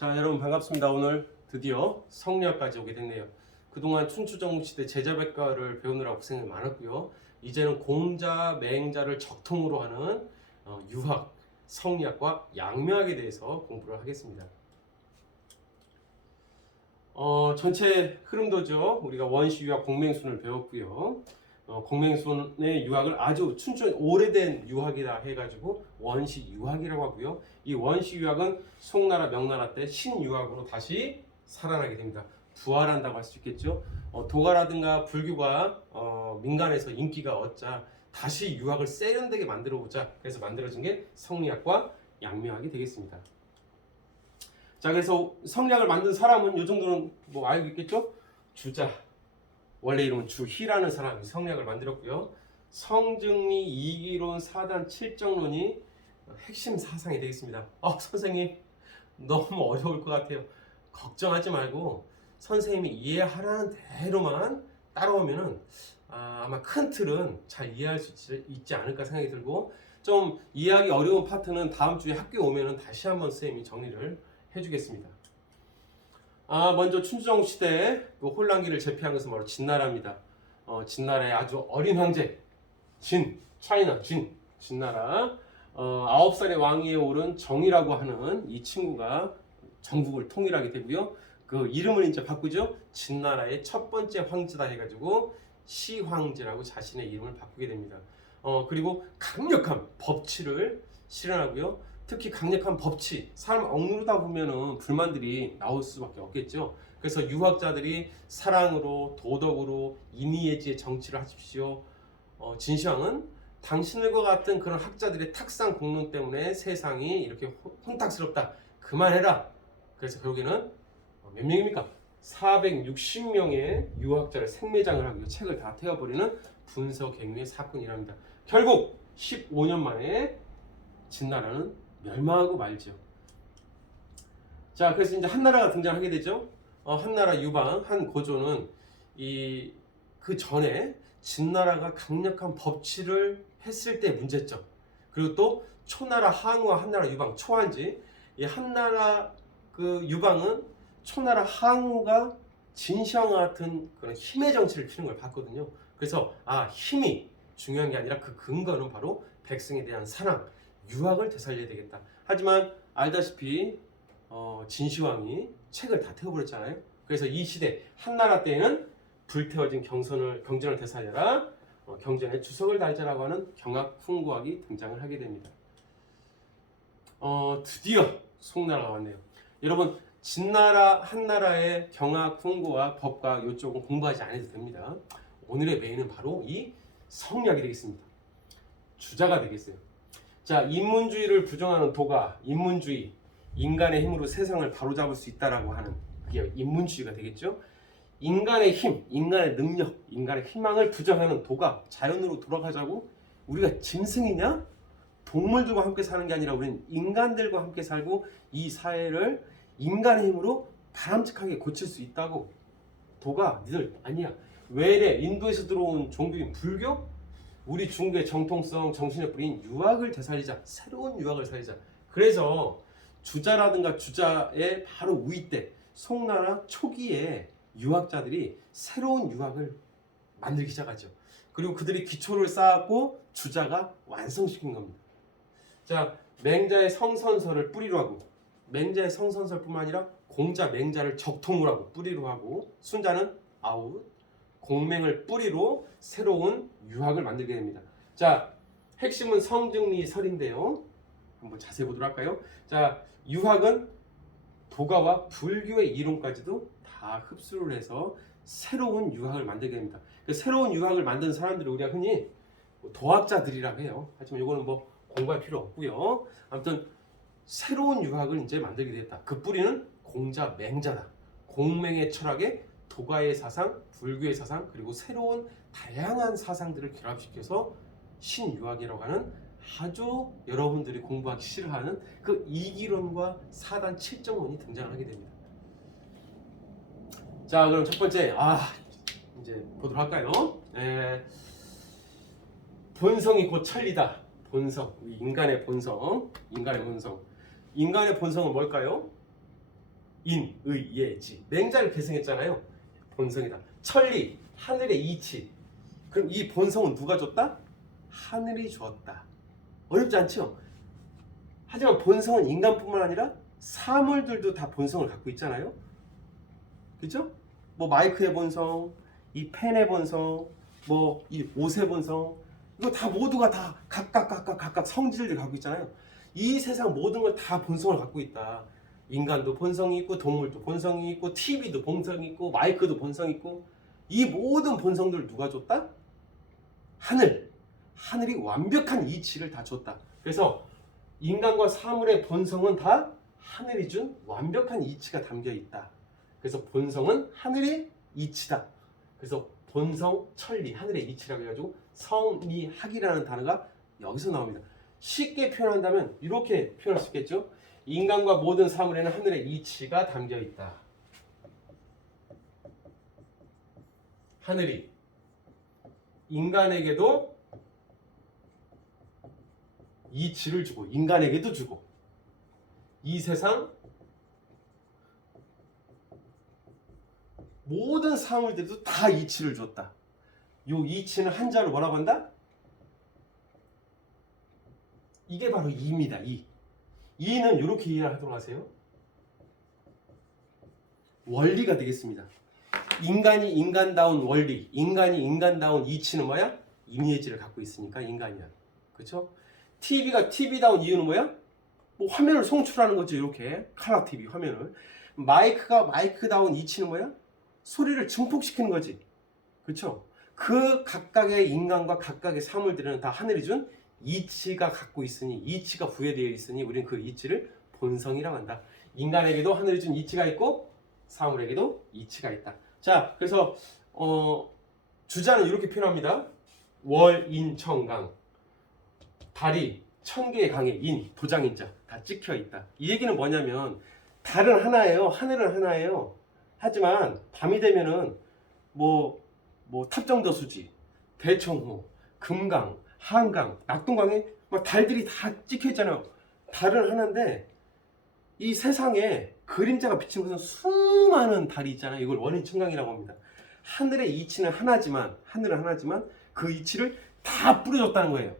자, 여러분 반갑습니다. 오늘 드디어 성리학까지 오게 됐네요. 그동안 춘추전국시대 제자백과를 배우느라 고생이 많았고요. 이제는 공자, 맹자를 적통으로 하는 유학, 성리학과 양묘학에 대해서 공부를 하겠습니다. 전체 흐름도죠. 우리가 원시유학 공맹순을 배웠고요. 공맹순의 유학을 아주 춘추 오래된 유학이라 해가지고 원시유학이라고 하고요. 이 원시유학은 송나라 명나라 때 신유학으로 다시 살아나게 됩니다. 부활한다고 할 수 있겠죠. 도가라든가 불교가 민간에서 인기가 얻자 다시 유학을 세련되게 만들어보자. 그래서 만들어진 게 성리학과 양묘학이 되겠습니다. 자, 그래서 성리학을 만든 사람은 이 정도는 뭐 알고 있겠죠? 주자, 원래 이름은 주희라는 사람이 성리학을 만들었고요. 성증리, 이기론, 사단, 칠정론이 핵심 사상이 되겠습니다. 선생님 너무 어려울 것 같아요. 걱정하지 말고 선생님이 이해하라는 대로만 따라오면은 아마 큰 틀은 잘 이해할 수 있지 않을까 생각이 들고, 좀 이해하기 어려운 파트는 다음 주에 학교에 오면은 다시 한번 선생님이 정리를 해주겠습니다. 먼저 춘추전국시대 그 혼란기를 제피한 것은 바로 진나라입니다. 진나라의 아주 어린 황제 진나라 9살의 왕위에 오른 정이라고 하는 이 친구가 전국을 통일하게 되고요. 그 이름을 이제 바꾸죠. 진나라의 첫 번째 황제다 해가지고 시황제라고 자신의 이름을 바꾸게 됩니다. 그리고 강력한 법치를 실현하고요. 특히 강력한 법치, 사람 억누르다 보면은 불만들이 나올 수밖에 없겠죠. 그래서 유학자들이 사랑으로, 도덕으로, 인의예지의 정치를 하십시오. 진시황은 당신들과 같은 그런 학자들의 탁상 공론 때문에 세상이 이렇게 혼탁스럽다. 그만해라. 그래서 결국에는 몇 명입니까? 460명의 유학자를 생매장을 하고 책을 다 태워버리는 분서갱유의 사건이랍니다. 결국 15년 만에 진나라는 멸망하고 말죠. 자, 그래서 이제 한나라가 등장하게 되죠. 한나라 유방 한고조는 그 전에 진나라가 강력한 법치를 했을 때 문제점, 그리고 또 초나라 항우와 한나라 유방 초한지, 이 한나라 그 유방은 초나라 항우가 진시황과 같은 그런 힘의 정치를 피는 걸 봤거든요. 그래서 힘이 중요한 게 아니라 그 근거는 바로 백성에 대한 사랑, 유학을 되살려야 되겠다. 하지만 알다시피 진시황이 책을 다 태워버렸잖아요. 그래서 이 시대 한나라 때에는 불태워진 경전을 되살려라, 경전에 주석을 달자라고 하는 경학훈구학이 등장을 하게 됩니다. 드디어 송나라가 왔네요. 여러분, 진나라, 한나라의 경학훈구학, 법과 이쪽은 공부하지 않아도 됩니다. 오늘의 메인은 바로 이 성리학이 되겠습니다. 주자가 되겠어요. 자, 인문주의를 부정하는 도가, 인문주의, 인간의 힘으로 세상을 바로잡을 수 있다라고 하는 그게 인문주의가 되겠죠. 인간의 힘, 인간의 능력, 인간의 희망을 부정하는 도가, 자연으로 돌아가자고. 우리가 짐승이냐? 동물들과 함께 사는 게 아니라 우리는 인간들과 함께 살고 이 사회를 인간의 힘으로 바람직하게 고칠 수 있다고. 도가 니들 아니야. 외래 인도에서 들어온 종교인 불교? 우리 중국의 정통성, 정신의 뿌리인 유학을 되살리자. 새로운 유학을 살리자. 그래서 주자라든가 주자의 바로 우위 때 송나라 초기에 유학자들이 새로운 유학을 만들기 시작하죠. 그리고 그들이 기초를 쌓았고 주자가 완성시킨 겁니다. 자, 맹자의 성선설을 뿌리로 하고, 맹자의 성선설뿐만 아니라 공자, 맹자를 적통으로 하고 뿌리로 하고, 순자는 아웃, 공맹을 뿌리로 새로운 유학을 만들게 됩니다. 자, 핵심은 성증리설인데요. 한번 자세히 보도록 할까요? 자, 유학은 도가와 불교의 이론까지도 다 흡수를 해서 새로운 유학을 만들게 됩니다. 그 새로운 유학을 만든 사람들을 우리가 흔히 도학자들이라고 해요. 하지만 이거는 뭐 공부할 필요 없고요. 아무튼 새로운 유학을 이제 만들게 됐다. 그 뿌리는 공자, 맹자다. 공맹의 철학에 도가의 사상, 불교의 사상, 그리고 새로운 다양한 사상들을 결합시켜서 신유학이라고 하는 아주 여러분들이 공부하기 싫어하는 그 이기론과 사단 칠정론이 등장하게 됩니다. 자, 그럼 첫 번째 이제 보도록 할까요? 본성이 곧 천리다. 본성, 인간의 본성. 인간의 본성은 뭘까요? 인, 의, 예, 지. 맹자를 계승했잖아요. 본성이다. 천리, 하늘의 이치. 그럼 이 본성은 누가 줬다? 하늘이 주었다. 어렵지 않죠? 하지만 본성은 인간뿐만 아니라 사물들도 다 본성을 갖고 있잖아요. 그죠? 뭐 마이크의 본성, 이 펜의 본성, 뭐 이 옷의 본성, 이거 다 모두가 다 각각 성질들 갖고 있잖아요. 이 세상 모든 걸 다 본성을 갖고 있다. 인간도 본성이 있고, 동물도 본성이 있고, TV도 본성이 있고, 마이크도 본성이 있고, 이 모든 본성들을 누가 줬다? 하늘이 완벽한 이치를 다 줬다. 그래서 인간과 사물의 본성은 다 하늘이 준 완벽한 이치가 담겨 있다. 그래서 본성은 하늘의 이치다. 그래서 본성, 천리, 하늘의 이치라고 해가지고 성리학이라는 단어가 여기서 나옵니다. 쉽게 표현한다면 이렇게 표현할 수 있겠죠. 인간과 모든 사물에는 하늘의 이치가 담겨 있다. 하늘이 인간에게도 이치를 주고 인간에게도 주고 이 세상 모든 사물들도 다 이치를 줬다. 이 이치는 한자로 뭐라고 한다? 이게 바로 이입니다. 이. 이는 이렇게 이해를 하도록 하세요. 원리가 되겠습니다. 인간이 인간다운 원리, 인간이 인간다운 이치는 뭐야? 이미지를 갖고 있으니까 인간이야. 그렇죠? TV가 TV다운 이유는 뭐야? 뭐 화면을 송출하는 거죠. 이렇게 칼라 TV 화면을. 마이크가 마이크다운 이치는 뭐야? 소리를 증폭시키는 거지. 그렇죠? 그 각각의 인간과 각각의 사물들은 다 하늘이 준 이치가 갖고 있으니, 이치가 부여되어 있으니 우리는 그 이치를 본성이라고 한다. 인간에게도 하늘이 준 이치가 있고 사물에게도 이치가 있다. 자, 그래서 주자는 이렇게 표현합니다. 월인청강. 달이 1000개의 강에 인, 도장인자 다 찍혀 있다. 이 얘기는 뭐냐면 달은 하나예요. 하늘은 하나예요. 하지만 밤이 되면은 뭐 탑정더수지, 대청호, 금강, 한강, 낙동강에 막 달들이 다 찍혀 있잖아요. 달은 하나인데 이 세상에 그림자가 비친 것은 수많은 달이 있잖아요. 이걸 원인청강이라고 합니다. 하늘의 이치는 하나지만 그 이치를 다 뿌려줬다는 거예요.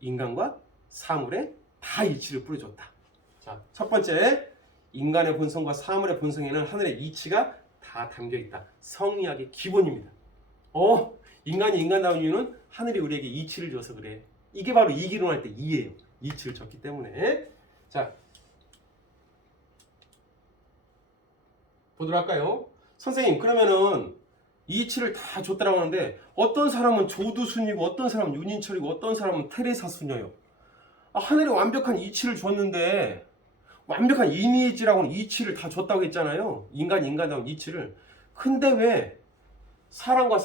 인간과 사물에 다 이치를 뿌려줬다. 자, 첫 번째, 인간의 본성과 사물의 본성에는 하늘의 이치가 다 담겨 있다. 성리학의 기본입니다. 인간이 인간다운 이유는 하늘이 우리에게 이치를 줘서 그래. 이게 바로 이기론할 때 이예요. 이치를 줬기 때문에. 자, 보도록 할까요? 선생님, 그러면은 이치를 다 줬다라고 하는데 어떤 사람은 조두순이고 어떤 사람은 윤인철이고 어떤 사람은 테레사 수녀요. 하늘이 완벽한 이치를 줬는데 완벽한 이미지라고는 이치를 다 줬다고 했잖아요. 인간다운 이치를. 근데 왜 사람과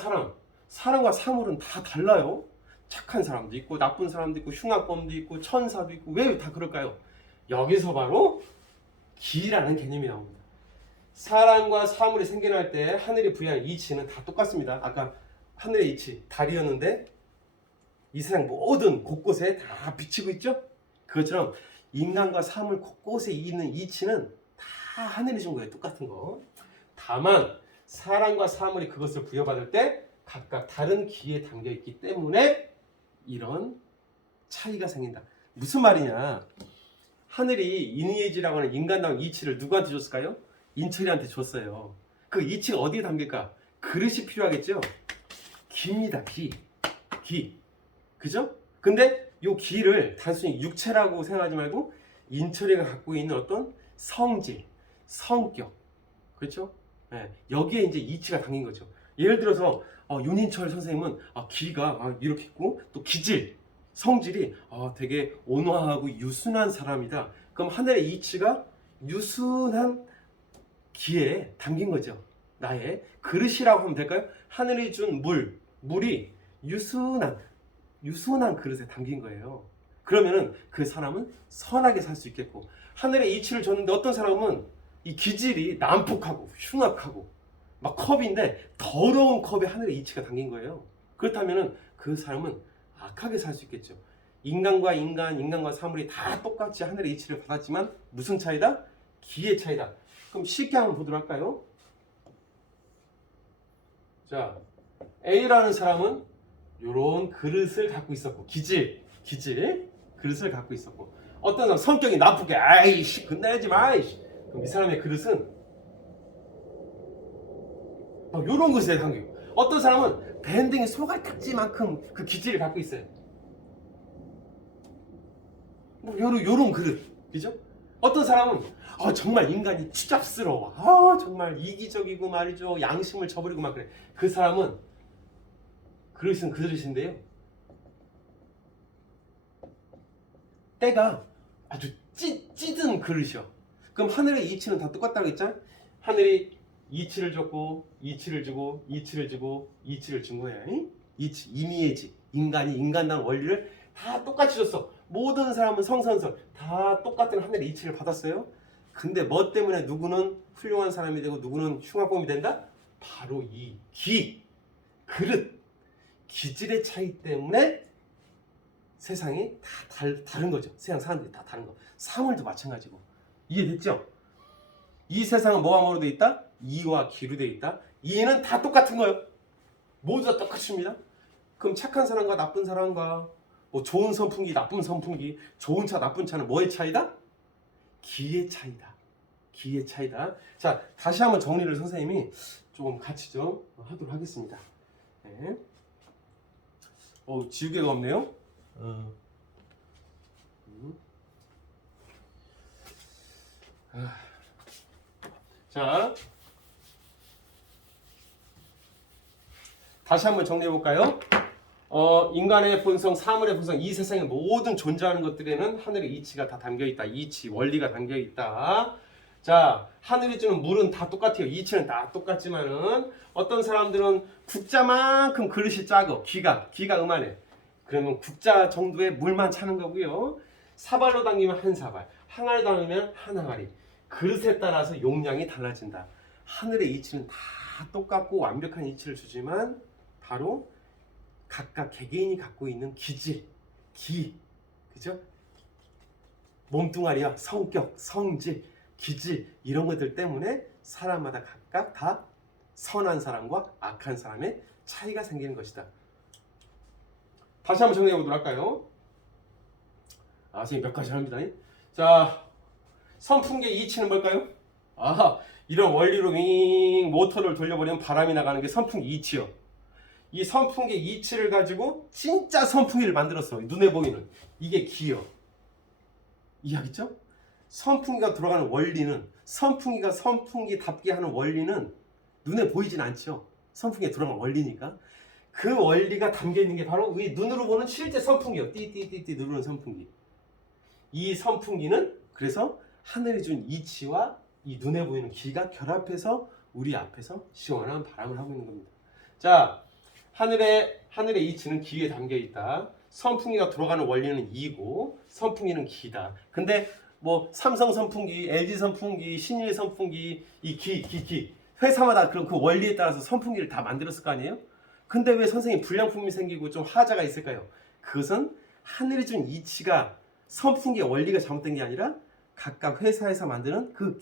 사물은 다 달라요? 착한 사람도 있고 나쁜 사람도 있고 흉악범도 있고 천사도 있고 왜 다 그럴까요? 여기서 바로 기라는 개념이 나옵니다. 사람과 사물이 생겨날 때 하늘이 부여한 이치는 다 똑같습니다. 아까 하늘의 이치 달이었는데 이 세상 모든 곳곳에 다 비치고 있죠? 그것처럼 인간과 사물 곳곳에 있는 이치는 다 하늘이 준 거예요. 똑같은 거. 다만 사람과 사물이 그것을 부여받을 때 각각 다른 기에 담겨 있기 때문에 이런 차이가 생긴다. 무슨 말이냐? 하늘이 이니에지라고 하는 인간다운 이치를 누구한테 줬을까요? 인철이한테 줬어요. 그 이치가 어디에 담길까? 그릇이 필요하겠죠? 기입니다. 기. 그죠? 근데 이 기를 단순히 육체라고 생각하지 말고 인철이가 갖고 있는 어떤 성질, 성격, 그렇죠? 네, 여기에 이제 이치가 담긴 거죠. 예를 들어서 윤인철 선생님은 기가 이렇게 있고 또 기질, 성질이 되게 온화하고 유순한 사람이다. 그럼 하늘의 이치가 유순한 기에 담긴 거죠. 나의 그릇이라고 하면 될까요? 하늘이 준 물이 유순한 그릇에 담긴 거예요. 그러면은 그 사람은 선하게 살 수 있겠고, 하늘의 이치를 줬는데 어떤 사람은 이 기질이 난폭하고 흉악하고 막 컵인데 더러운 컵에 하늘의 이치가 담긴 거예요. 그렇다면은 그 사람은 악하게 살 수 있겠죠. 인간과 사물이 다 똑같이 하늘의 이치를 받았지만 무슨 차이다? 기의 차이다. 그럼 쉽게 한번 보도록 할까요? 자, A라는 사람은 요런 그릇을 갖고 있었고 기질 그릇을 갖고 있었고 어떤 사람 성격이 나쁘게 아이씨 끝내지 마 이씨. 그럼 이 사람의 그릇은 막 요런 것에 담겨. 어떤 사람은 밴딩이 소갈딱지만큼 그 기질을 갖고 있어요. 뭐 요런 그릇, 그죠? 어떤 사람은 정말 인간이 추잡스러워. 정말 이기적이고 말이죠. 양심을 저버리고 막 그래. 그 사람은 그릇은 그릇인데요. 때가 아주 찌든 그릇이요. 그럼 하늘의 이치는 다 똑같다고 했잖아. 하늘이 이치를 줬고 이치를 주고 이치를 주고 이치를 준 거야. 이치, 임의의지. 인간이 인간다운 원리를 다 똑같이 줬어. 모든 사람은 성선설 다 똑같은 하늘의 이치를 받았어요. 근데 뭐 때문에 누구는 훌륭한 사람이 되고 누구는 흉악범이 된다? 바로 이 그릇, 기질의 차이 때문에 세상이 다 다른 거죠. 세상 사람들이 다 다른 거. 사물도 마찬가지고. 이해됐죠? 이 세상은 뭐가 뭐로 되어 있다? 이와 기로 되어 있다. 이는 다 똑같은 거예요. 모두 다 똑같습니다. 그럼 착한 사람과 나쁜 사람과 뭐 좋은 선풍기, 나쁜 선풍기, 좋은 차, 나쁜 차는 뭐의 차이다? 기의 차이다. 기의 차이다. 자, 다시 한번 정리를 선생님이 조금 같이 좀 하도록 하겠습니다. 네. 지우개가 없네요. 자, 다시 한번 정리해 볼까요? 인간의 본성, 사물의 본성, 이 세상의 모든 존재하는 것들에는 하늘의 이치가 다 담겨 있다. 이치, 원리가 담겨 있다. 자, 하늘이 주는 물은 다 똑같아요. 이치는 다 똑같지만은 어떤 사람들은 국자만큼 그릇이 작어. 기가 음안해. 그러면 국자 정도의 물만 차는 거고요. 사발로 당기면 한 사발, 항아리 당기면 한 항아리. 그릇에 따라서 용량이 달라진다. 하늘의 이치는 다 똑같고 완벽한 이치를 주지만 바로 각각 개개인이 갖고 있는 기질, 그죠? 몸뚱아리와 성격, 성질, 기질 이런 것들 때문에 사람마다 각각 다 선한 사람과 악한 사람의 차이가 생기는 것이다. 다시 한번 정리해 보도록 할까요? 선생님 몇 가지 합니다. 자, 선풍기의 이치는 뭘까요? 이런 원리로 윙 모터를 돌려버리면 바람이 나가는 게 선풍기 이치요. 이 선풍기 이치를 가지고 진짜 선풍기를 만들었어. 눈에 보이는 이게 기요. 이해하겠죠? 선풍기가 돌아가는 원리는 선풍기가 선풍기답게 하는 원리는 눈에 보이진 않죠. 선풍기에 돌아가는 원리니까 그 원리가 담겨 있는 게 바로 이 눈으로 보는 실제 선풍기요. 띠띠띠띠 누르는 선풍기. 이 선풍기는 그래서 하늘이 준 이치와 이 눈에 보이는 기가 결합해서 우리 앞에서 시원한 바람을 하고 있는 겁니다. 자, 하늘의 이치는 기에 담겨 있다. 선풍기가 돌아가는 원리는 이고 선풍기는 기다. 근데 뭐 삼성 선풍기, LG 선풍기, 신일 선풍기 이 기 회사마다 그런 그 원리에 따라서 선풍기를 다 만들었을 거 아니에요? 근데 왜 선생님 불량품이 생기고 좀 하자가 있을까요? 그것은 하늘이 준 이치가 선풍기의 원리가 잘못된 게 아니라 각각 회사에서 만드는 그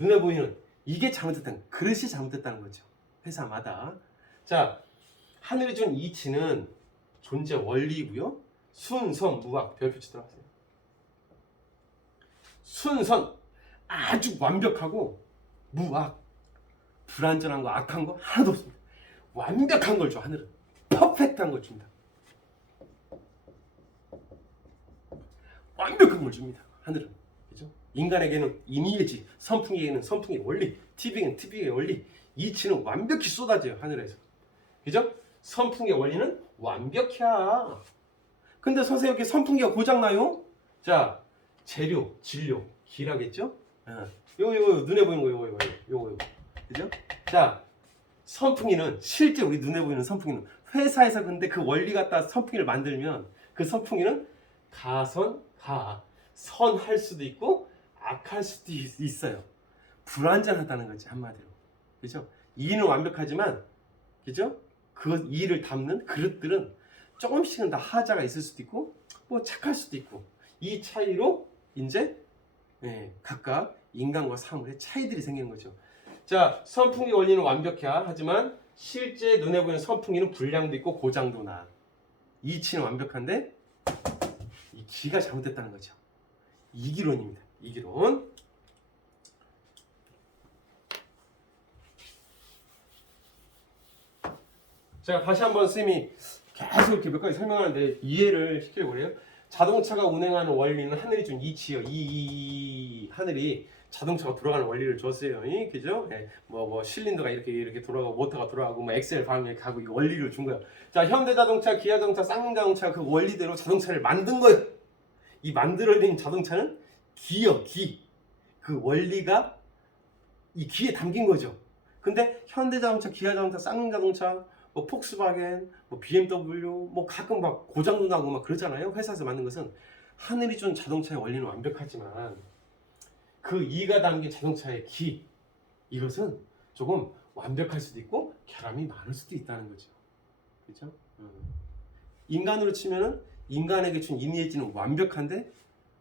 눈에 보이는 이게 잘못됐다는, 그릇이 잘못됐다는 거죠. 회사마다. 자, 하늘이 준 이치는 존재 원리고요. 순선, 무악, 별표 치도록 하세요. 순선, 아주 완벽하고 무악, 불완전한 거, 악한 거 하나도 없습니다. 완벽한 걸 줘, 하늘은. 퍼펙트한 걸 줍니다. 완벽한 걸 줍니다, 하늘은. 그죠? 인간에게는 임의의지, 선풍기에게는 선풍기의 원리, TV에게는 TV의 원리, 이치는 완벽히 쏟아져요, 하늘에서. 그죠? 선풍기의 원리는 완벽해야. 근데 선생님 이렇게 선풍기가 고장나요? 자, 재료, 진료, 기라겠죠? 요거 눈에 보이는 거 요거. 그죠? 자, 선풍기는 실제 우리 눈에 보이는 선풍기는 회사에서 근데 그 원리 갖다 선풍기를 만들면 그 선풍기는 선할 수도 있고 악할 수도 있어요. 불완전하다는 거지, 한마디로. 그죠? 이는 완벽하지만, 그죠? 그 이를 담는 그릇들은 조금씩은 다 하자가 있을 수도 있고 뭐 착할 수도 있고 이 차이로 이제 각각 인간과 사물의 차이들이 생기는 거죠. 자, 선풍기 원리는 완벽해야 하지만 실제 눈에 보이는 선풍기는 불량도 있고 고장도 나. 이치는 완벽한데 이 기가 잘못됐다는 거죠. 이기론입니다. 이기론. 제가 다시 한번 쌤이 계속 이렇게 몇 가지 설명하는데 이해를 시키려고 그래요. 자동차가 운행하는 원리는 하늘이 준 이치요. 이 하늘이 자동차가 돌아가는 원리를 줬어요. 그죠? 예. 뭐 실린더가 이렇게 돌아가고 모터가 돌아가고 뭐 엑셀 밟으면 가고 이 원리를 준 거예요. 자, 현대자동차, 기아자동차, 쌍용자동차 그 원리대로 자동차를 만든 거예요. 이 만들어진 자동차는 기요, 기. 그 원리가 이 기에 담긴 거죠. 근데 현대자동차, 기아자동차, 쌍용자동차 뭐 폭스바겐, 뭐 BMW, 뭐 가끔 막 고장도 나고 막 그러잖아요. 회사에서 만든 것은 하늘이 준 자동차의 원리는 완벽하지만 그 이가 담긴 자동차의 기 이것은 조금 완벽할 수도 있고 결함이 많을 수도 있다는 거죠. 그렇죠? 인간으로 치면은 인간에게 준 이미지는 완벽한데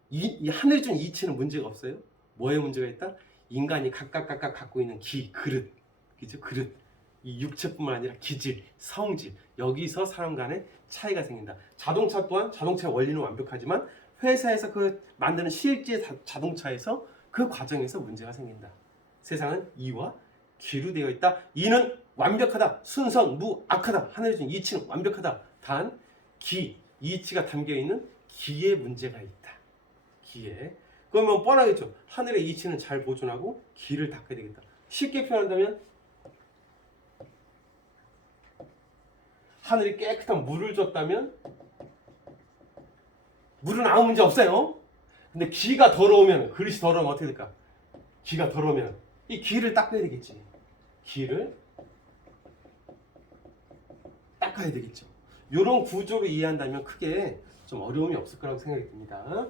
이 하늘이 준 이치는 문제가 없어요. 뭐에 문제가 있다? 인간이 각각 갖고 있는 기, 그릇, 그죠? 그릇. 이 육체뿐만 아니라 기질, 성질 여기서 사람 간의 차이가 생긴다. 자동차 또한 자동차의 원리는 완벽하지만 회사에서 그 만드는 실제 자동차에서 그 과정에서 문제가 생긴다. 세상은 이와 기로 되어 있다. 이는 완벽하다. 순성, 무, 악하다. 하늘이 준 이치는 완벽하다. 단 기, 이치가 담겨있는 기에 문제가 있다. 기에. 그러면 뻔하겠죠. 하늘의 이치는 잘 보존하고 기를 닦아야 되겠다. 쉽게 표현한다면 하늘이 깨끗한 물을 줬다면 물은 아무 문제 없어요. 근데 기가 더러우면, 그릇이 더러우면 어떻게 될까? 기가 더러우면 이 기를 닦아야 되겠지. 기를 닦아야 되겠죠. 이런 구조로 이해한다면 크게 좀 어려움이 없을 거라고 생각이 듭니다.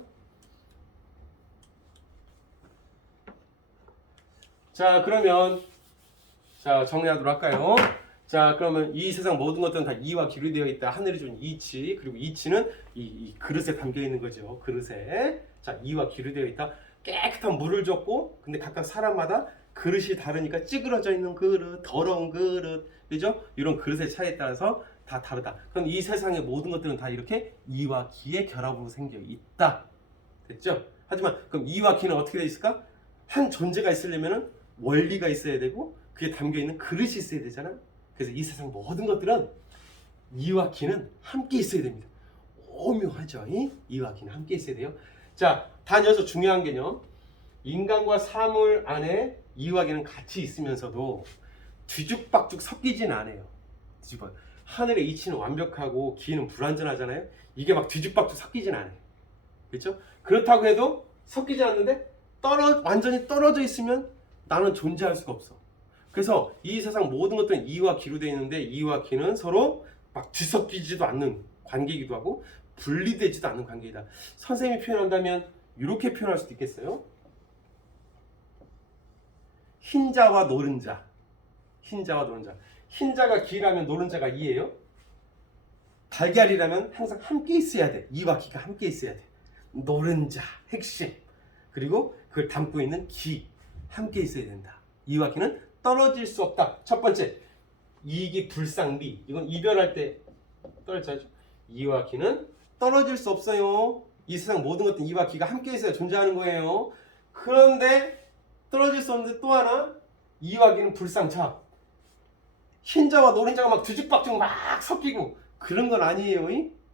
자, 그러면 자 정리하도록 할까요? 자, 그러면 이 세상 모든 것들은 다 이와 기로 되어 있다. 하늘이 준 이치, 그리고 이치는 이 그릇에 담겨 있는 거죠. 그릇에. 자, 이와 기로 되어 있다. 깨끗한 물을 줬고, 근데 각각 사람마다 그릇이 다르니까 찌그러져 있는 그릇, 더러운 그릇, 그죠? 이런 그릇의 차이에 따라서 다 다르다. 그럼 이 세상의 모든 것들은 다 이렇게 이와 기의 결합으로 생겨 있다. 됐죠? 하지만 그럼 이와 기는 어떻게 되어 있을까? 한 존재가 있으려면 원리가 있어야 되고, 그게 담겨 있는 그릇이 있어야 되잖아. 그래서 이 세상 모든 것들은 이와 기는 함께 있어야 됩니다. 오묘하죠? 이와 기는 함께 있어야 돼요. 자, 단 여기서 중요한 개념. 인간과 사물 안에 이와 기는 같이 있으면서도 뒤죽박죽 섞이진 않아요. 뒤집어요. 하늘의 이치는 완벽하고 기는 불완전하잖아요. 이게 막 뒤죽박죽 섞이진 않아요. 그렇죠? 그렇다고 해도 섞이지 않는데 완전히 떨어져 있으면 나는 존재할 수가 없어. 그래서 이 세상 모든 것들은 이와 기로 되어 있는데 이와 기는 서로 막 뒤섞이지도 않는 관계이기도 하고 분리되지도 않는 관계이다. 선생님이 표현한다면 이렇게 표현할 수도 있겠어요. 흰자와 노른자. 흰자와 노른자. 흰자가 기라면 노른자가 이예요. 달걀이라면 항상 함께 있어야 돼. 이와 기가 함께 있어야 돼. 노른자, 핵심. 그리고 그걸 담고 있는 기. 함께 있어야 된다. 이와 기는 떨어질 수 없다. 첫 번째, 이기 불상비. 이건 이별할 때 떨어져야죠. 이와 기는 떨어질 수 없어요. 이 세상 모든 것들은 이와 기가 함께 있어야 존재하는 거예요. 그런데 떨어질 수 없는데 또 하나, 이와 기는 불상차. 흰자와 노른자가 막 뒤죽박죽 막 섞이고 그런 건 아니에요.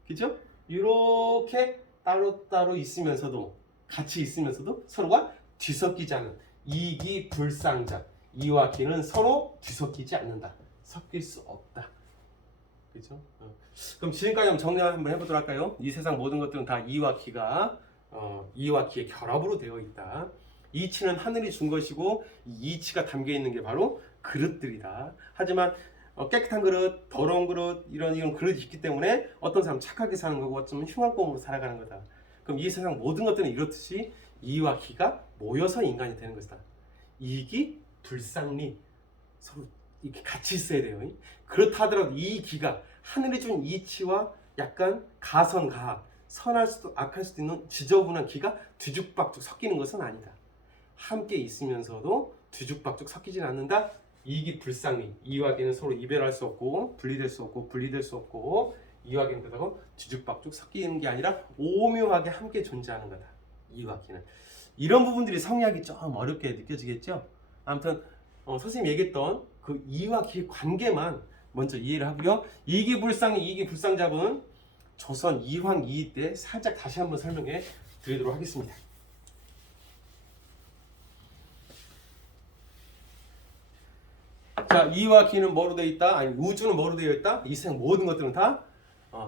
그죠? 이렇게 따로따로 있으면서도 같이 있으면서도 서로가 뒤섞이지 않는 이기 불상자. 이와 기는 서로 뒤섞이지 않는다. 섞일 수 없다. 그렇죠? 그럼 지금까지 한번 정리 한번 해보도록 할까요? 이 세상 모든 것들은 다 이와 기가 이와 기의 결합으로 되어 있다. 이치는 하늘이 준 것이고 이 이치가 담겨 있는 게 바로 그릇들이다. 하지만 깨끗한 그릇, 더러운 그릇 이런 그릇이 있기 때문에 어떤 사람 착하게 사는 거고 어쩌면 흉악범으로 살아가는 거다. 그럼 이 세상 모든 것들은 이렇듯이 이와 기가 모여서 인간이 되는 것이다. 이기 불상리 서로 이렇게 같이 있어야 돼요. 그렇다 하더라도 이 기가 하늘이 준 이치와 약간 가선가악 선할 수도 악할 수도 있는 지저분한 기가 뒤죽박죽 섞이는 것은 아니다. 함께 있으면서도 뒤죽박죽 섞이진 않는다. 이기 불상미. 이와 기는 서로 이별할 수 없고 분리될 수 없고 분리될 수 없고 이와 기는 그렇다고 뒤죽박죽 섞이는 게 아니라 오묘하게 함께 존재하는 거다. 이와 기는. 이런 부분들이 성리학이 좀 어렵게 느껴지겠죠. 아무튼 선생님이 얘기했던 그 이와 기의 관계만 먼저 이해를 하고요. 이기불상이 이기불상잡은 조선 이황 이이 때 살짝 다시 한번 설명해 드리도록 하겠습니다. 자, 이와 기는 뭐로 되어 있다? 아니, 우주는 뭐로 되어 있다? 이 세상 모든 것들은 다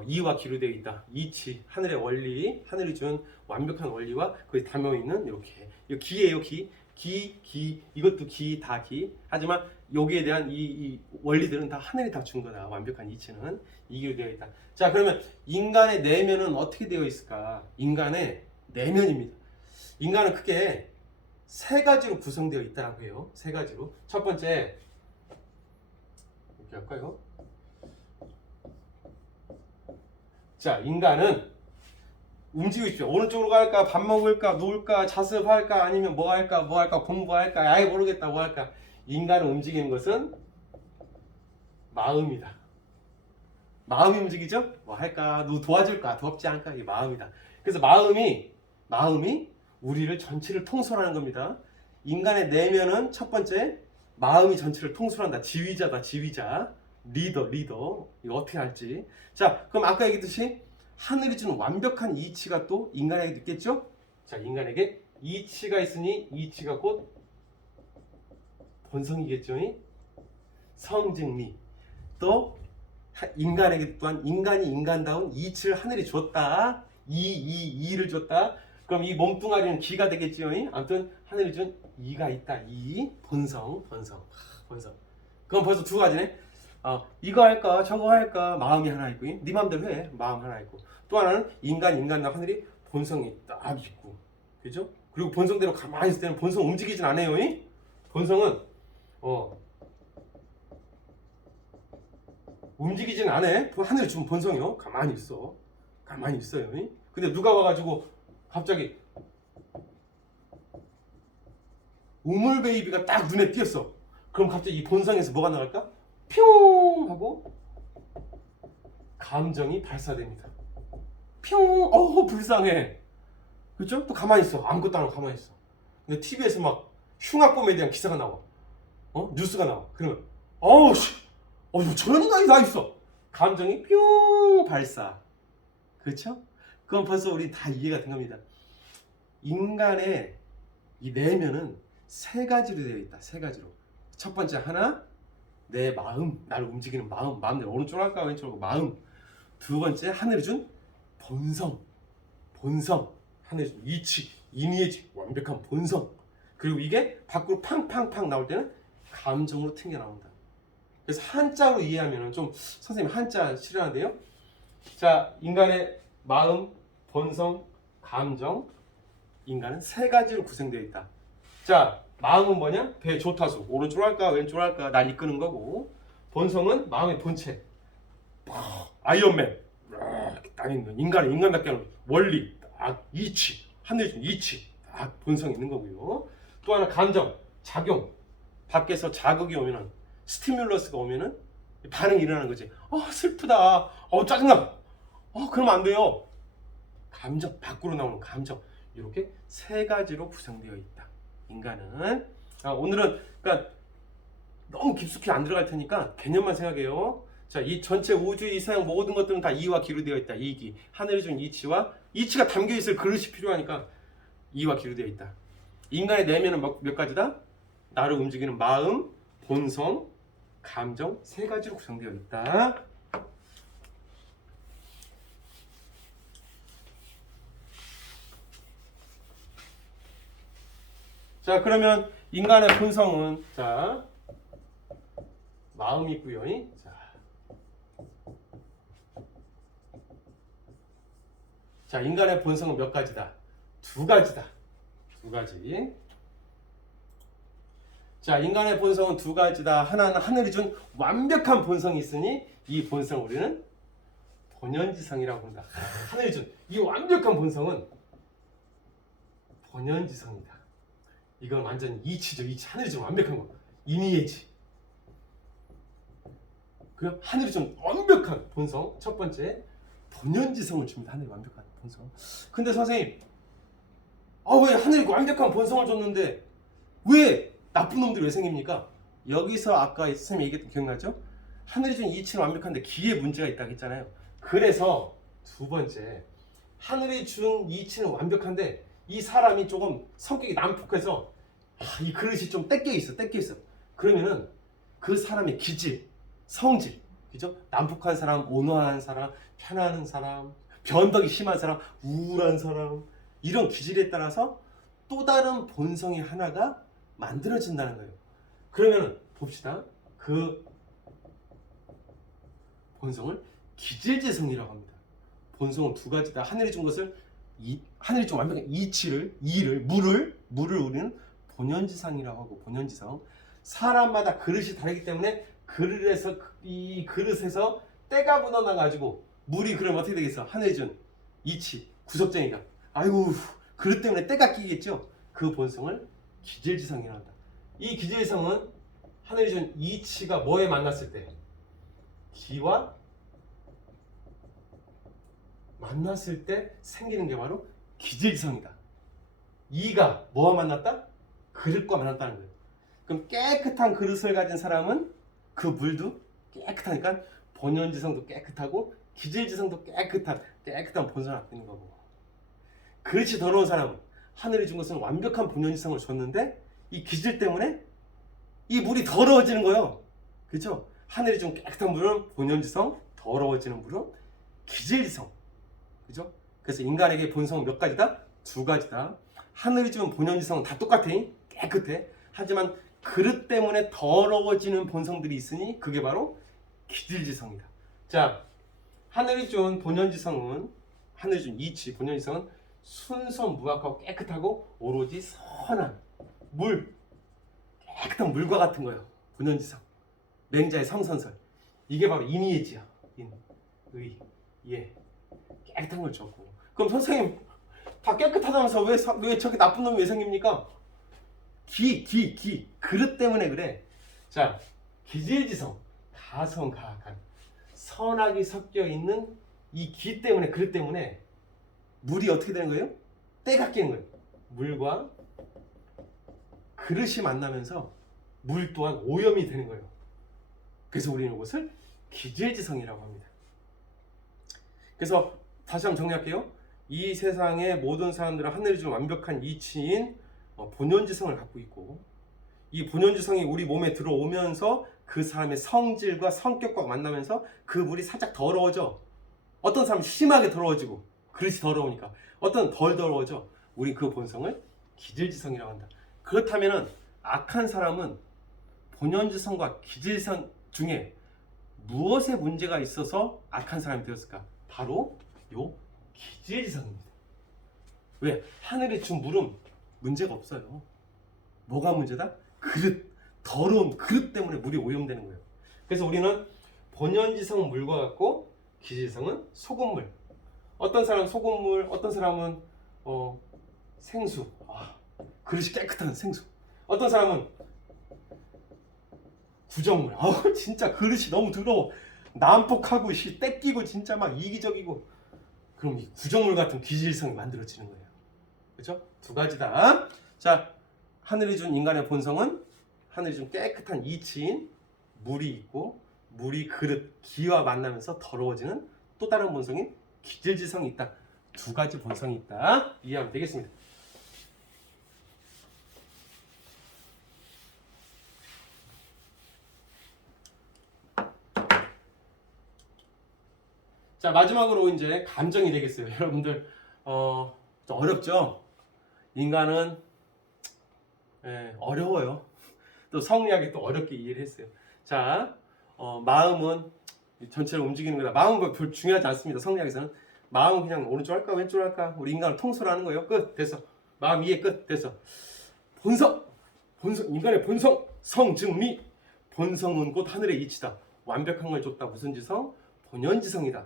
이와 기로 되어 있다. 이치, 하늘의 원리, 하늘이 준 완벽한 원리와 거기 담겨 있는 이렇게. 이거 기예요, 기. 기, 이것도 기, 다 기. 하지만 여기에 대한 이 원리들은 다 하늘이 다 준 거다. 완벽한 이치는 이기로 되어 있다. 자, 그러면 인간의 내면은 어떻게 되어 있을까? 인간의 내면입니다. 인간은 크게 세 가지로 구성되어 있다고 해요. 세 가지로. 첫 번째, 이렇게 할까요? 자, 인간은 움직이고 있죠. 어느 쪽으로 갈까? 밥 먹을까? 놀까? 자습할까? 아니면 뭐 할까? 공부할까? 아예 모르겠다. 뭐 할까? 인간을 움직이는 것은 마음이다. 마음이 움직이죠? 뭐 할까? 누구 도와줄까? 도와주지 않을까? 이게 마음이다. 그래서 마음이 우리를 전체를 통솔하는 겁니다. 인간의 내면은 첫 번째 마음이 전체를 통솔한다. 지휘자다. 지휘자. 리더. 이거 어떻게 할지. 자, 그럼 아까 얘기했듯이 하늘이 주는 완벽한 이치가 또 인간에게 있겠죠? 자, 인간에게 이치가 있으니 이치가 곧 본성이겠죠? 성증미. 또 인간에게 또한 인간이 인간다운 이치를 하늘이 줬다. 이를 줬다. 그럼 이 몸뚱아리는 기가 되겠죠? 아무튼 하늘이 준 이가 있다. 이 본성. 그럼 벌써 두 가지네. 이거 할까 저거 할까 마음이 하나 있고 네 맘대로 해 마음 하나 있고 또 하나는 인간과 하늘이 본성이 딱 있고 그죠? 그리고 본성대로 가만히 있을 때는 본성 움직이진 않아요. 본성은 움직이진 않아. 하늘이 주면 본성이요. 가만히 있어요. 근데 누가 와가지고 갑자기 우물 베이비가 딱 눈에 띄었어. 그럼 갑자기 이 본성에서 뭐가 나갈까? 뿅 하고 감정이 발사됩니다. 뿅, 불쌍해. 그렇죠? 또 가만히 있어. 아무것도 안 하고 가만히 있어. 근데 TV에서 막 흉악범에 대한 기사가 나와. 뉴스가 나와. 그러면 저런 인간이 다 있어. 감정이 뿅 발사. 그렇죠? 그럼 벌써 우리 다 이해가 된 겁니다. 인간의 이 내면은 세 가지로 되어 있다. 세 가지로. 첫 번째 하나, 내 마음, 나를 움직이는 마음대로 오른쪽으로 할까 왼쪽으로 마음. 두 번째 하늘이 준 본성, 하늘이 준 이치, 이미지, 완벽한 본성. 그리고 이게 밖으로 팡팡팡 나올 때는 감정으로 튕겨 나온다. 그래서 한자로 이해하면 좀 선생님 한자 싫어하는데요. 자, 인간의 마음, 본성, 감정. 인간은 세 가지로 구성되어 있다. 자, 마음은 뭐냐? 배 조타수. 오른쪽으로 할까 왼쪽으로 할까 날 이끄는 거고. 본성은 마음의 본체. 아이언맨. 이렇게 딱 있는 인간답게 하는 원리. 이치. 하늘이 준 이치. 본성이 있는 거고요. 또 하나 감정. 작용. 밖에서 자극이 오면은 스티뮬러스가 오면은 반응이 일어나는 거지. 슬프다. 짜증나. 그러면 안 돼요. 감정. 밖으로 나오는 감정. 이렇게 세 가지로 구성되어 있다. 인간은. 오늘은 그러니까 너무 깊숙이 안 들어갈 테니까 개념만 생각해요. 자, 이 전체 우주 이 세상 모든 것들은 다 이와 기로 되어 있다. 이기. 하늘이 준 이치와 이치가 담겨 있을 그릇이 필요하니까 이와 기로 되어 있다. 인간의 내면은 몇 가지다? 나를 움직이는 마음, 본성, 감정 세 가지로 구성되어 있다. 자, 그러면 인간의 본성은 마음이 있고요. 자, 인간의 본성은 몇 가지다? 두 가지다. 두 가지. 자, 인간의 본성은 두 가지다. 하나는 하늘이 준 완벽한 본성이 있으니 이 본성을 우리는 본연지성이라고 한다. 하늘이 준 이 완벽한 본성은 본연지성이다. 이건 완전 이치죠. 이치. 하늘이 좀 완벽한 거. 이니에지. 그 하늘이 좀 완벽한 본성. 첫 번째 본연지성을 줍니다. 하늘이 완벽한 본성. 근데 선생님, 왜 하늘이 완벽한 본성을 줬는데 왜 나쁜 놈들이 왜 생깁니까? 여기서 아까 선생님이 얘기했던 기억나죠? 하늘이 준 이치는 완벽한데 기에 문제가 있다고 했잖아요. 그래서 두 번째, 하늘이 준 이치는 완벽한데 이 사람이 조금 성격이 난폭해서 이 그릇이 좀 떼껴 있어. 그러면은 그 사람의 기질, 성질, 그죠? 난폭한 사람, 온화한 사람, 편안한 사람, 변덕이 심한 사람, 우울한 사람, 이런 기질에 따라서 또 다른 본성이 하나가 만들어진다는 거예요. 그러면 봅시다. 그 본성을 기질지성이라고 합니다. 본성은 두 가지다. 하늘이 준 것을 하늘이 좀 완벽한 이치를, 물을 우리는 본연지성이라고 하고, 본연지성. 사람마다 그릇이 다르기 때문에 이 그릇에서 때가 묻어나 가지고 물이 그러면 어떻게 되겠어? 하늘이 준 이치, 구석쟁이가 아이고 그릇 때문에 때가 끼겠죠. 그 본성을 기질지성이라고 한다. 이 기질지성은 하늘이 준 이치가 뭐에 만났을 때? 기와 만났을 때 생기는 게 바로 기질지성이다. 이가 뭐와 만났다? 그릇과 만났다는 거예요. 그럼 깨끗한 그릇을 가진 사람은 그 물도 깨끗하니까 본연지성도 깨끗하고 기질지성도 깨끗한 본성을 갖고 있는 거고, 그릇이 더러운 사람은 하늘이 준 것은 완벽한 본연지성을 줬는데 이 기질 때문에 이 물이 더러워지는 거예요. 그렇죠? 하늘이 준 깨끗한 물은 본연지성, 더러워지는 물은 기질지성. 그죠? 그래서 인간에게 본성은 몇 가지다? 두 가지다. 하늘이 준 본연지성은 다 똑같아. 깨끗해. 하지만 그릇 때문에 더러워지는 본성들이 있으니 그게 바로 기질지성이다. 자, 하늘이 준 본연지성은, 하늘이 준 이치, 본연지성은 순서 무악하고 깨끗하고 오로지 선한 물, 깨끗한 물과 같은 거예요. 본연지성. 맹자의 성선설. 이게 바로 인이에지야. 의, 예. 깨끗한 걸 줬고. 그럼 선생님 다 깨끗하다면서 왜 저기 나쁜 놈이 왜 생깁니까? 그릇 때문에 그래. 자, 기질지성, 가성가악한 선악이 섞여 있는 이 기 때문에, 그릇 때문에 물이 어떻게 되는 거예요? 때가 끼는 거예요. 물과 그릇이 만나면서 물 또한 오염이 되는 거예요. 그래서 우리는 이것을 기질지성이라고 합니다. 그래서 다시 한번 정리할게요. 이 세상의 모든 사람들은 하늘이 준 완벽한 이치인 본연지성을 갖고 있고, 이 본연지성이 우리 몸에 들어오면서 그 사람의 성질과 성격과 만나면서 그 물이 살짝 더러워져. 어떤 사람은 심하게 더러워지고 그릇이 더러우니까, 어떤 덜 더러워져. 우리 그 본성을 기질지성이라고 한다. 그렇다면 악한 사람은 본연지성과 기질지성 중에 무엇에 문제가 있어서 악한 사람이 되었을까? 바로 요 기질지성입니다. 왜? 하늘이 준 물은 문제가 없어요. 뭐가 문제다? 그릇, 더러운 그릇 때문에 물이 오염되는 거예요. 그래서 우리는 본연지성 물과 같고 기질지성은 소금물. 어떤 사람은 소금물, 어떤 사람은 생수. 그릇이 깨끗한 생수. 어떤 사람은 구정물. 진짜 그릇이 너무 더러워. 난폭하고 떼끼고 진짜 막 이기적이고. 그럼 이 구정물 같은 기질성이 만들어지는 거예요. 그렇죠? 두 가지다. 자, 하늘이 준 인간의 본성은 하늘이 준 깨끗한 이치인 물이 있고, 물이 그릇, 기와 만나면서 더러워지는 또 다른 본성인 기질지성이 있다. 두 가지 본성이 있다. 이해하면 되겠습니다. 자, 마지막으로 이제 감정이 되겠어요. 여러분들 좀 어렵죠? 인간은 어려워요. 또 성리학이 또 어렵게 이해를 했어요. 자, 마음은 전체를 움직이는 거다. 마음은 별 중요하지 않습니다. 성리학에서는 마음은 그냥 오른쪽 할까 왼쪽 할까, 우리 인간을 통솔 하는 거예요. 끝. 됐어. 마음 이해 끝. 됐어. 본성, 인간의 본성, 성증미. 본성은 곧 하늘의 이치다. 완벽한 걸 줬다. 무슨 지성? 본연지성이다.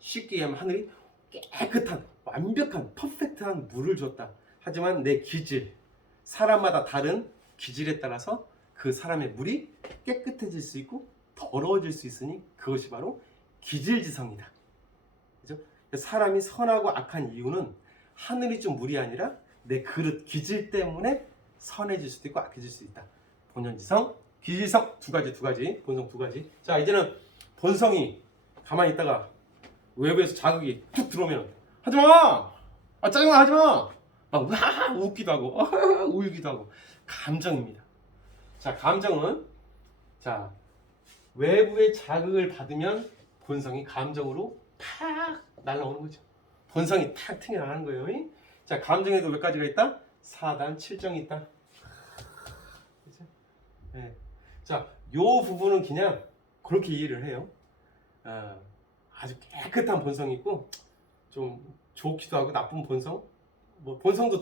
쉽게 얘기하면 하늘이 깨끗한, 완벽한, 퍼펙트한 물을 줬다. 하지만 내 기질, 사람마다 다른 기질에 따라서 그 사람의 물이 깨끗해질 수 있고 더러워질 수 있으니 그것이 바로 기질지성이다. 그죠? 사람이 선하고 악한 이유는 하늘이 좀 물이 아니라 내 그릇 기질 때문에 선해질 수도 있고 악해질 수도 있다. 본연지성, 기질성 두 가지, 본성 두 가지. 자, 이제는 본성이 가만히 있다가 외부에서 자극이 툭 들어오면 하지마! 아, 짜증나, 하지마! 막 웃기도 하고 울기도 하고. 감정입니다. 자, 감정은 자 외부의 자극을 받으면 본성이 감정으로 탁 날라오는 거죠. 본성이 탁 튕겨나가는 거예요. 자, 감정에도 몇 가지가 있다? 4단 7정이 있다. 그렇죠? 네. 자, 요 부분은 그냥 그렇게 이해를 해요. 아주 깨끗한 본성이 있고 좀 좋기도 하고 나쁜 본성. 뭐 본성도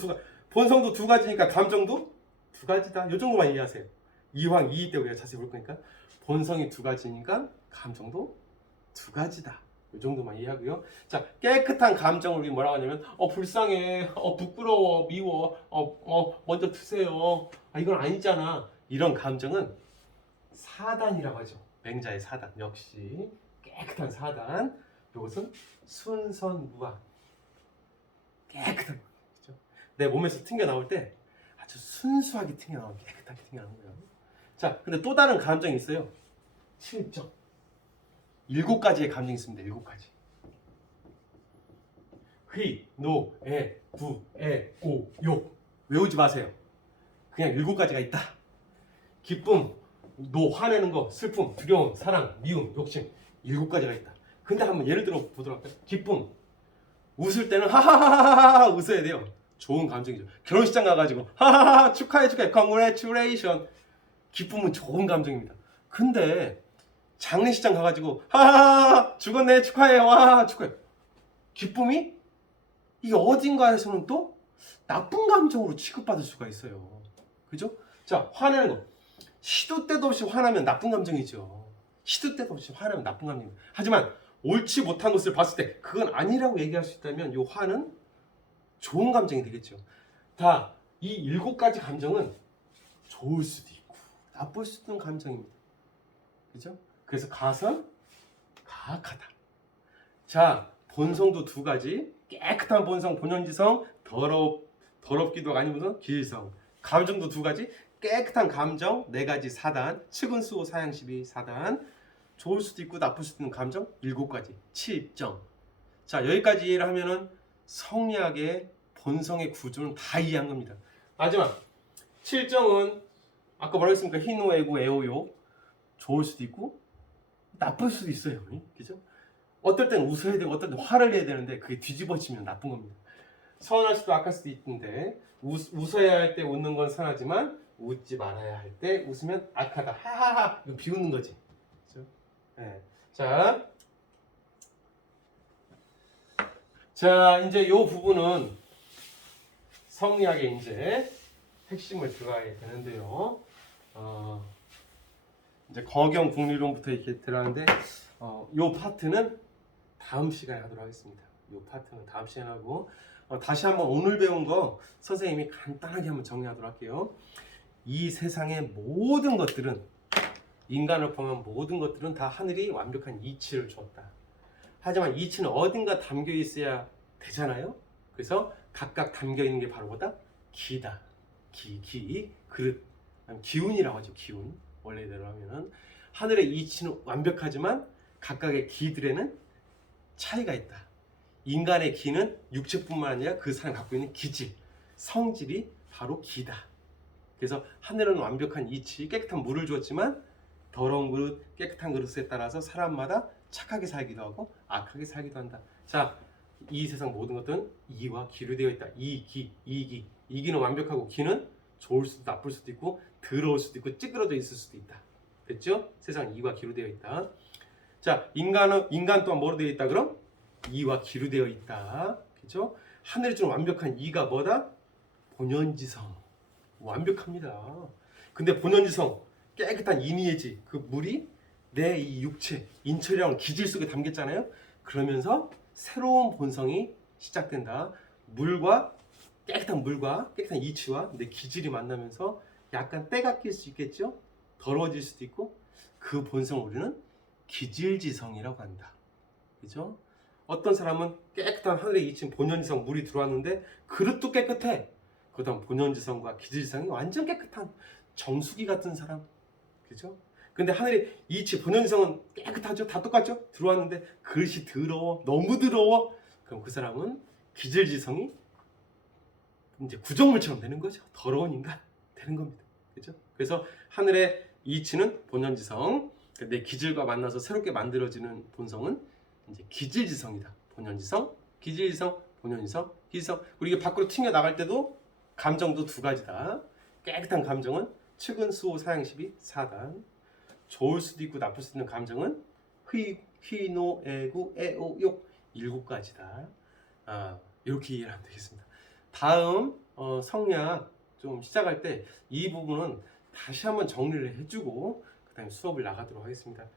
두 가지니까 감정도 두 가지다. 요 정도만 이해하세요. 이왕 2위 때 우리가 자세히 볼 거니까 본성이 두 가지니까 감정도 두 가지다. 이 정도만 이해하고요. 자, 깨끗한 감정을 우리 뭐라고 하냐면 불쌍해, 부끄러워, 미워, 먼저 드세요. 이건 아니잖아. 이런 감정은 사단이라고 하죠. 맹자의 사단. 역시 깨끗한 사단. 이것은 순선무악. 깨끗한 거죠. 내 몸에서 튕겨나올 때 아주 순수하게 튕겨나오고 깨끗하게 튕겨나오는 거예요. 자, 근데 또 다른 감정이 있어요. 7정. 7가지의 감정이 있습니다. 7가지. 휘, 노, 에, 부, 에, 오, 욕. 외우지 마세요. 그냥 7가지가 있다. 기쁨, 노, 화내는 거, 슬픔, 두려움, 사랑, 미움, 욕심. 7가지가 있다. 근데 한번 예를 들어 보도록 할까요? 기쁨. 웃을 때는 하하하하 웃어야 돼요. 좋은 감정이죠. 결혼식장 가가지고 하하하 축하해 congratulation. 기쁨은 좋은 감정입니다. 근데 장례식장 가가지고 하하하 죽었네 축하해 와 축하해. 기쁨이 이게 어딘가에서는 또 나쁜 감정으로 취급받을 수가 있어요. 그죠? 자, 화내는 거. 시도 때도 없이 화나면 나쁜 감정이죠. 시도 때도 없이 화나면 나쁜 감정입니다. 하지만 옳지 못한 것을 봤을 때 그건 아니라고 얘기할 수 있다면 이 화는 좋은 감정이 되겠죠. 다 이 7가지 감정은 좋을 수도 있고 나쁠 수도 있는 감정입니다. 그죠? 그래서 가선, 가악하다. 자, 본성도 2가지. 깨끗한 본성, 본연지성, 더럽기도 아닌 본성, 기질성. 감정도 2가지. 깨끗한 감정, 4가지 사단. 측은수호 사양시비 사단. 좋을 수도 있고 나쁠 수도 있는 감정 7가지. 7정. 자, 여기까지 이해를 하면은 성리학의 본성의 구조는 다 이해한 겁니다. 마지막 7정은 아까 뭐라고 했습니까? 희노, 애구, 애호요. 좋을 수도 있고 나쁠 수도 있어요. 그죠? 어떨 땐 웃어야 되고 어떨 땐 화를 내야 되는데 그게 뒤집어지면 나쁜 겁니다. 선할 수도 악할 수도 있는데 웃어야 할 때 웃는 건 선하지만 웃지 말아야 할 때 웃으면 악하다. 하하하. 이거 비웃는 거지. 그죠? 네. 자, 이제 이 부분은 성리학의 이제 핵심을 들어가야 되는데요. 이제 거경 국리론부터 이렇게 들어가는데 이 파트는 다음 시간에 하도록 하겠습니다. 이 파트는 다음 시간에 하고 다시 한번 오늘 배운 거 선생님이 간단하게 한번 정리하도록 할게요. 이 세상의 모든 것들은 인간을 포함한 모든 것들은 다 하늘이 완벽한 이치를 주었다. 하지만 이치는 어딘가 담겨 있어야 되잖아요. 그래서 각각 담겨 있는 게 바로 뭐다? 기다. 기, 그릇, 기운이라고 하죠. 기운. 원래대로 하면은 하늘의 이치는 완벽하지만 각각의 기들에는 차이가 있다. 인간의 기는 육체뿐만 아니라 그 사람이 갖고 있는 기질, 성질이 바로 기다. 그래서 하늘은 완벽한 이치, 깨끗한 물을 주었지만 더러운 그릇, 깨끗한 그릇에 따라서 사람마다 착하게 살기도 하고 악하게 살기도 한다. 자, 이 세상 모든 것들은 이와 기로 되어 있다. 이기는 완벽하고 기는 좋을 수도 나쁠 수도 있고 더러울 수도 있고 찌그러져 있을 수도 있다. 됐죠? 세상 이와 기로 되어 있다. 자, 인간 또한 뭐로 되어 있다? 그럼 이와 기로 되어 있다. 그죠? 하늘이 좀 완벽한 이가 뭐다? 본연지성. 완벽합니다. 근데 본연지성 깨끗한 이니에지 그 물이 내 이 육체 인철이라는 기질 속에 담겼잖아요. 그러면서 새로운 본성이 시작된다. 물과 깨끗한 물과 깨끗한 이치와 내 기질이 만나면서 약간 때가 낄 수 있겠죠? 더러워질 수도 있고, 그 본성을 우리는 기질지성이라고 한다. 그죠? 어떤 사람은 깨끗한 하늘의 이친 본연지성 물이 들어왔는데 그릇도 깨끗해. 그다음 본연지성과 기질지성이 완전 깨끗한 정수기 같은 사람. 그죠? 근데 하늘의 이치 본연지성은 깨끗하죠? 다 똑같죠? 들어왔는데 그릇이 더러워. 너무 더러워. 그럼 그 사람은 기질지성이 이제 구정물처럼 되는 거죠. 더러운 인간 되는 겁니다. 그죠? 그래서 하늘의 이치는 본연지성, 내 기질과 만나서 새롭게 만들어지는 본성은 이제 기질지성이다. 본연지성, 기질지성, 본연지성, 기질지성. 그리고 이게 밖으로 튕겨 나갈 때도 감정도 두 가지다. 깨끗한 감정은 측은, 수호, 사양십이 4단. 좋을 수도 있고 나쁠 수도 있는 감정은 희, 노, 애구, 애오, 욕 7가지다. 이렇게 이해를 하면 되겠습니다. 다음 성약 좀 시작할 때 이 부분은 다시 한번 정리를 해주고 그 다음에 수업을 나가도록 하겠습니다.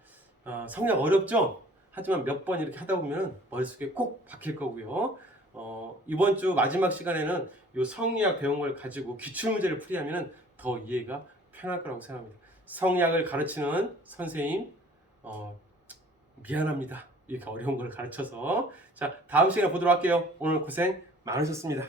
성약 어렵죠? 하지만 몇 번 이렇게 하다 보면 머릿속에 꼭 박힐 거고요. 이번 주 마지막 시간에는 이 성리학 배운 걸 가지고 기출문제를 풀이하면 더 이해가 편할 거라고 생각합니다. 성리학을 가르치는 선생님 미안합니다. 이렇게 어려운 걸 가르쳐서. 자, 다음 시간에 보도록 할게요. 오늘 고생 많으셨습니다.